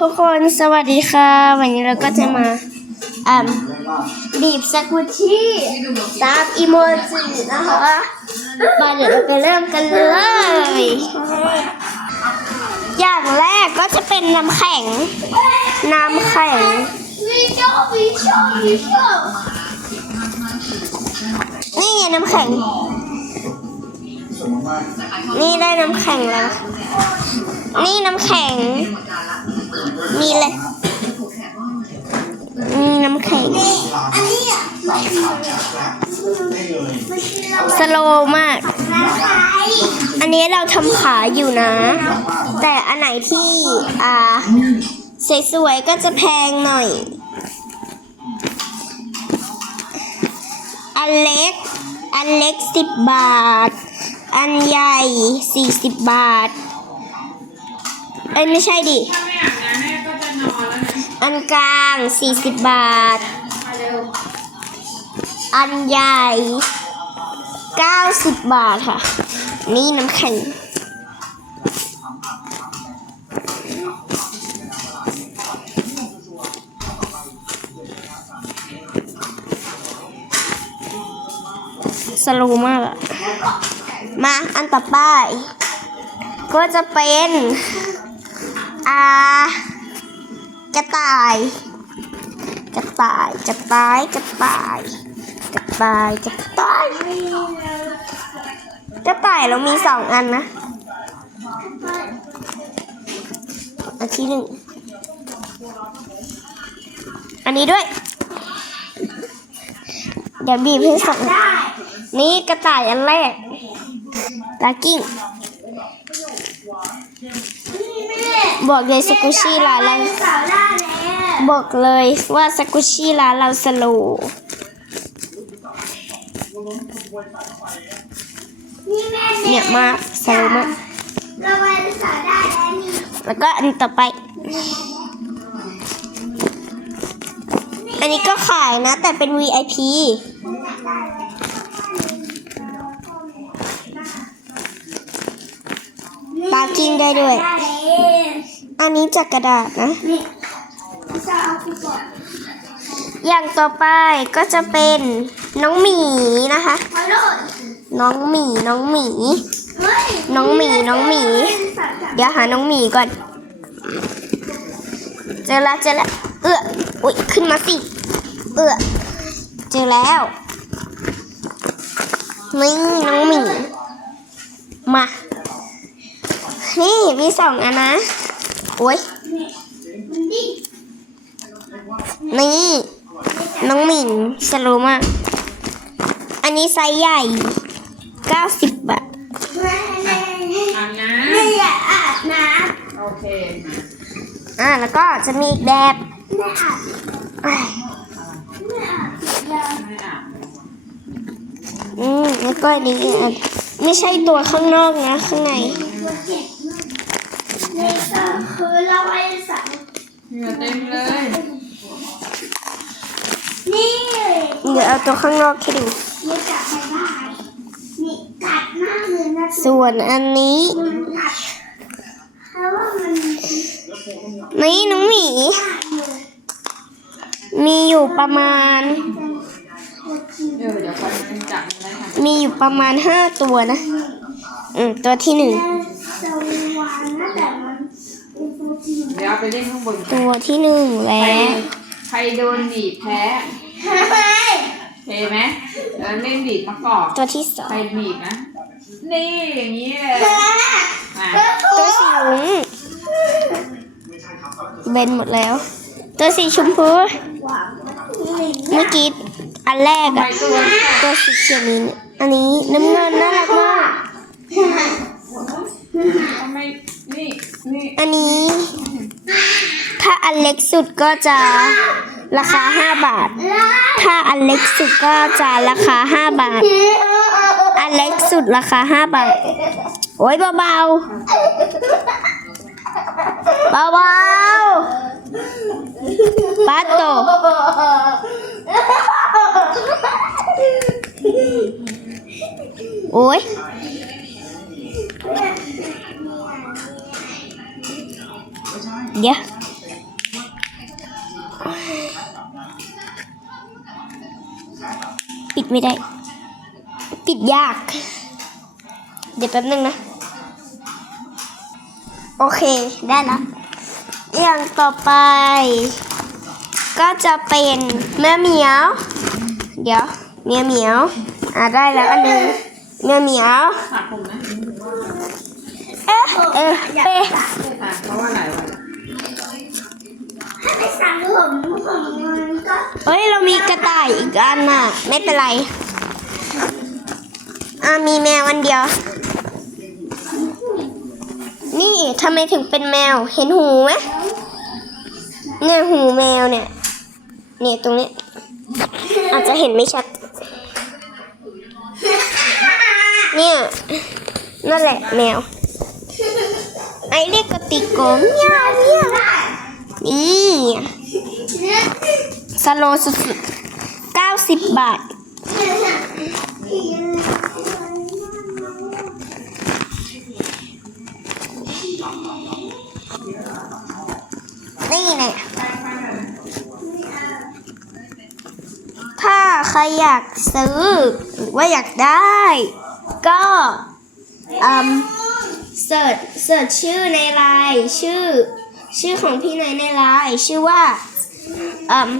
ทุกคนสวัสดีค่ะ วันนี้เราก็จะมาอ่าบีบสกุชี่ตามอีโมจินะคะมาเดี๋ยวเราไปเริ่มกันเลย อย่างแรกก็จะเป็นน้ำแข็ง น้ำแข็งนี่ไงน้ำแข็ง นี่ได้น้ำแข็งแล้ว นี่น้ำแข็ง นี่เลยนี่น้ำแข็งช้าสโลมาก อันนี้เราทำขายอยู่นะ แต่อันไหนที่อ่าสวยๆก็จะแพงหน่อย อันเล็ก อันเล็กสิบบาท อันใหญ่สี่สิบบาท เอ้ยไม่ใช่ดิ อันกลางสี่สิบบาท อันใหญ่เก้าสิบบาทค่ะ นี่น้ำแข็งสโลมากอะมาอันต่อไป ก็จะเป็น อ่า กระต่ายกระต่ายกระต่ายกระต่ายกระต่ายกระต่ายกระต่ายเรามีสองอันนะ อันที่หนึ่ง อันนี้ด้วย เดี๋ยวบีบให้สองอันนี่กระต่ายอันแรกลากิ้งบอกเลยสกุชี่ร้านเราสาวได้แล้ว บอกเลยว่าสกุชี่ร้านเราสโลว์นี่แม่เนี่ยมากสโลว์มากเราไปสาวได้แล้วนี่แล้วก็อันต่อไป อันนี้ก็ขายนะ แต่เป็น VIP ปาร์กิ้งได้ด้วยได้แล้วอันนี้จากกระดาษนะนี่จะเอย่างต่อไปก็จะเป็นน้องหมีนะคะ น้องหมีน้องหมี น้องหมีน้องหมี เดี๋ยวหาน้องหมีก่อน เจอแล้วเจอแล้วเอื้ออุ้ยขึ้นมาสิ เอื้อเจอแล้วนี่น้องหมี มา นี่มีสองอันนะ โอ้ย มันดิ้น นี่น้องหมิงสโลว์มากอันนี้ไซส์ใหญ่ 90 บาทแม่แม่อาบน้ไม่อยากอาบน้ำโอเคอ่าแล้วก็จะมีอีกแบบำไม่อาบเอ้ยไม่อาบยาไม่อาบอืมแล้วก็อันนี้อะไม่ใช่ตัวข้างนอกนะ ข้างในตัวเจ็บมากในก็คือเราไปสั่งเหงื่อเต็มเลย นี่เดี๋ยวเอาตัวข้างนอกให้ดู นี่กัดไปได้นี่กัดมากเลยนะส่วนอันนี้ มันกัดเพราะว่ามันนี่น้องหมี กัดเลยมีอยู่ประมาณเดี๋ยวเดี๋ยวคนนึงจับมันได้ค่ะมีอยู่ประมาณห้าตัวนะ อืม ตัวที่หนึ่งแม่สว่างนะแต่มันเป็นโปรตีนเดี๋ยวเอาไปเล่นข้างบน ตัวที่หนึ่งใครแล้ว ใครโดนบีบแพ้เฮ้ยโอเคไหมเออเล่นบีบมะกอกตัวที่สอใครงบีบนะ นี่อย่างนี้เลยแม่อะตัวสีเหลืองเบนหมดแล้ว ตัวสีชมพู เมื่อกี้อันแรกไปอะตัวตัวสีเขียวนี้อันนี้น้ำเงินน่ารักมากทำไมนี่นี่อันนี้ ถ้าอันเล็กสุดก็จะราคา 5 บาท ถ้าอันเล็กสุดก็จะราคา 5 บาท อันเล็กสุดราคา 5 บาท โอ้ยเบาๆ เบาๆปาโตโอ้ย เดี๋ยวปิดไม่ได้ ปิดยาก เดี๋ยวแป๊บนึงนะ โอเคได้แล้วอย่างต่อไป ก็จะเป็นเมี่อเหมียว เดี๋ยวเมี่ยเหมียว อ่าได้แล้วอันนึงเมี่ยเหมียว เอ๊ะเอ๊ะเป๊ะอะเพราะว่าหลายวันถ้าไม่สั่งผมผมมันก็เฮ้ยเรามีกระต่ายอีกอันน่ะ ไม่เป็นไร อ่ามีแมวอันเดียว นี่ทำไมถึงเป็นแมว เห็นหูไหมเนี่ยหูแมวเนี่ย เนี่ยตรงเนี้ยอาจจะเห็นไม่ชัด เนี่ยนั่นแหละแมว ไอเรียกกติโกมเมียวเมียวนี่สโลสุดๆ90บาท นี่แหละถ้าใครอยากซื้อหรือว่าอยากได้ ก็อืม เสิร์ชเสิร์ชชื่อในไลน์ชื่อ ชื่อของพี่นายในไลน์ชื่อว่าเอืม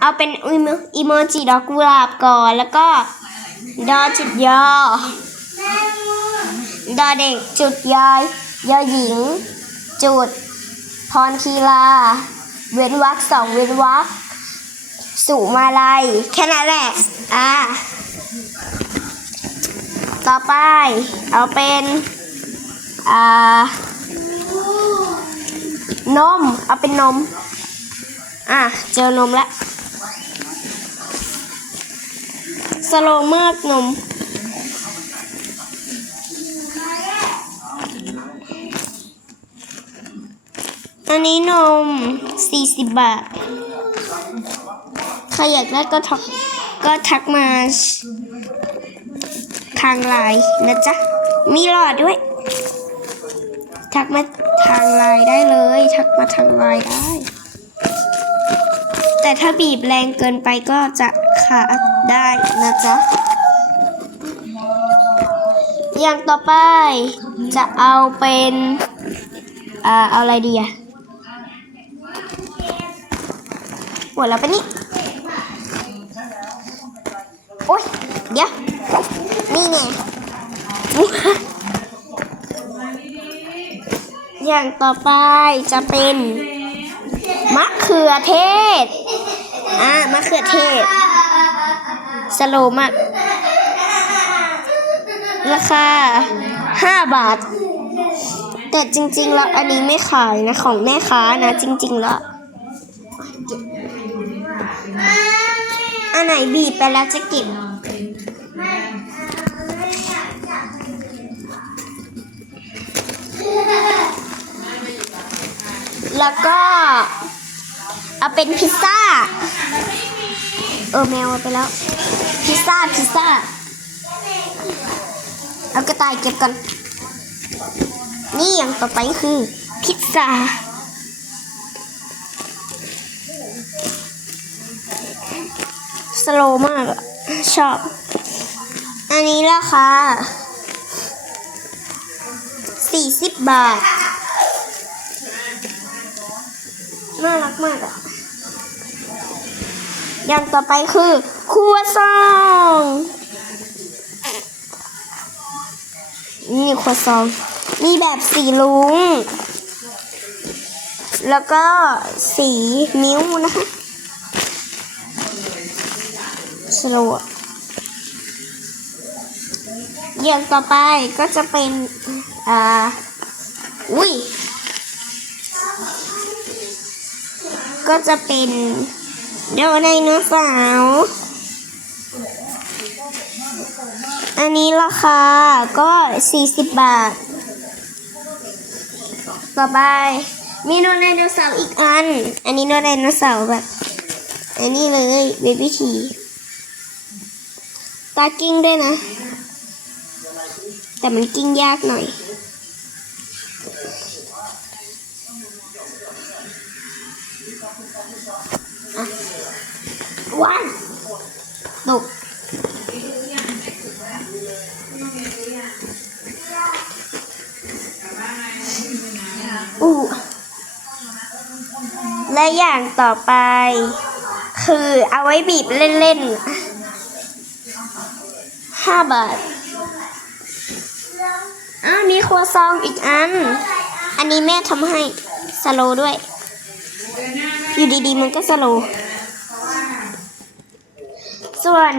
เอาเป็นอีโมอีโมจิดอกกุหลาบก่อนแล้วก็ดอจุดยอดอเด็กจุดยอยยอหญิง จุด พรคีลา เว้นวรรคสองเว้นวรรคสุมาลัยแค่นั้นแหละอ่าต่อไปเอาเป็น อ่านม เอาเป็นนม อะ เจอนมแล้วสโลมากนม อันนี้นม 40 บาท ใครอยากได้ก็ทักก็ทักมาทางไลน์นะจ๊ะ มีหลอดด้วย ทักมาทางไลน์ได้เลย ทักมาทางไลน์ได้ แต่ถ้าบีบแรงเกินไปก็จะขาดได้นะจ๊ะ อย่างต่อไปจะเอาเป็นอ่าเอาอะไรดีอะหมดแล้วปะนี่โอ๊ยเดี๋ยวนี่ไง อย่างต่อไปจะเป็นมะเขือเทศ อ่ามะเขือเทศ สโลมากราคา5บาท แต่จริง ๆ แล้วอันนี้ไม่ขายนะ ของแม่ค้านะ จริง ๆ แล้ว อันไหนบีบไปแล้วจะเก็บ แล้วก็ เอาเป็นพิซซ่า เออแมวเอาไปแล้ว พิซซ่าพิซซ่า เอากระต่ายเก็บก่อน นี่อย่างต่อไปคือ พิซซ่าสโลมากชอบ อันนี้ราคา40 บาท น่ารักมากอะอย่างต่อไปคือครัวซองนี่ครัวซอง มีแบบสีลุง แล้วก็สีมิ้วนะคะสโลว์อย่างต่อไปก็จะเป็น อ่า อุ้ย ก็จะเป็นโดไดโนเสาร์อันนี้ราคาก็ 40 บาท ต่อไป มีโดไดโนเสาร์อีกอัน อันนี้โดไดโนเสาร์แบบ อันนี้เลยเบบี้ทีตากิ้งด้วยนะ แต่มันกิ้งยากหน่อย ว้ายตกอู้และอย่างต่อไป คือเอาไว้บีบเล่นๆห้าบาทอ้ามีครัวซองอีกอัน อันนี้แม่ทำให้สโลด้วย อยู่ดีๆ มันก็สโลว์ส่วน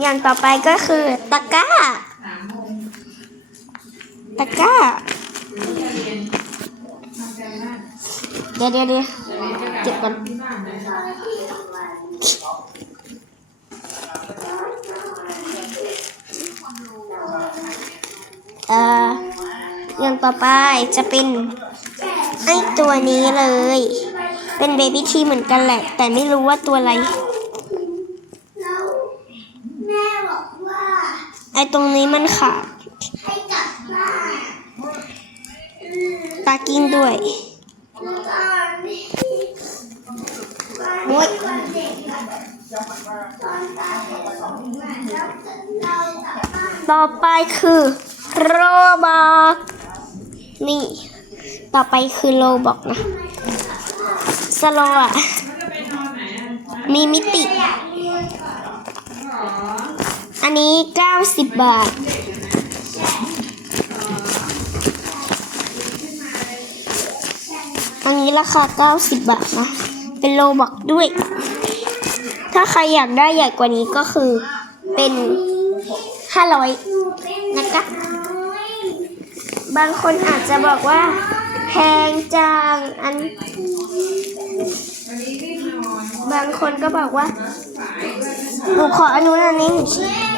อย่างต่อไปก็คือตะก้า ตะก้า เดี๋ยวเดี๋ยวเดี๋ยวเก็บก่อนเลยค่ะเอ่ออย่างต่อไปจะเป็นไอตัวนี้เลย เป็นเบบี้ทีเหมือนกันแหละ แต่ไม่รู้ว่าตัวอะไรแล้วแม่บอกว่าไอตรงนี้มันขาดให้กับบ้านอืมตากิ้งด้วยต่อนโอ๊ยต่อไปคือโรบอกนี่ ต่อไปคือโรบอกนะ โลอะ มีมิติ อันนี้90บาท อันนี้ราคา90บาทนะ เป็นโลบอกด้วย ถ้าใครอยากได้ใหญ่กว่านี้ก็คือเป็น500นะคะบางคนอาจจะบอกว่าแพงจังอัน บางคนก็บอกว่าหนูขออันนู้นอันนี้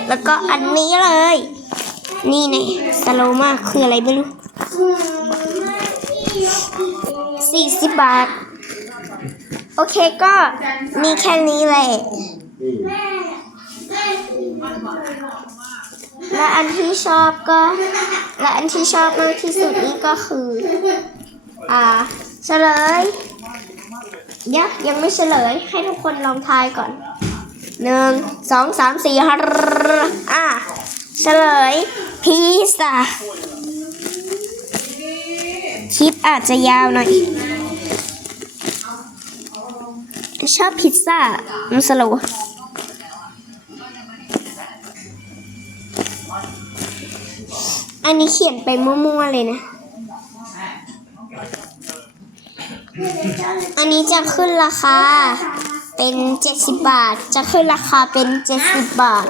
แล้วก็อันนี้เลย นี่ไงสโลมากคืออะไรไม่รู้สี่สิบบาท โอเคก็มีแค่นี้แหละและอันที่ชอบก็ และอันที่ชอบมากที่สุดนี่ก็คือ อ่าเฉลย ยวยังไม่เฉลยให้ทุกคนลองทายก่อนหนึ่งสองสามสี่ห้าอะเฉลยพิซซ่าคลิปอาจจะยาวหน่อย ชอบพิซซ่ามันสโลว์อันนี้เขียนไปมั่วๆเลยนะ อันนี้จะขึ้นราคาเป็น 70 บาท จะขึ้นราคาเป็น 70 บาท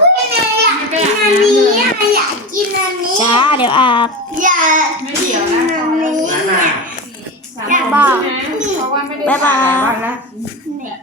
อยากกินอันนี้อะอยากกินอันนี้จ้าเดี๋ยวอาบอยากไม่เดี๋ยวนะอันนี้นั่นน่ะสามโมงใช่ไหมเพราะว่าไม่ได้บ๊ายบายหลวันแล้ว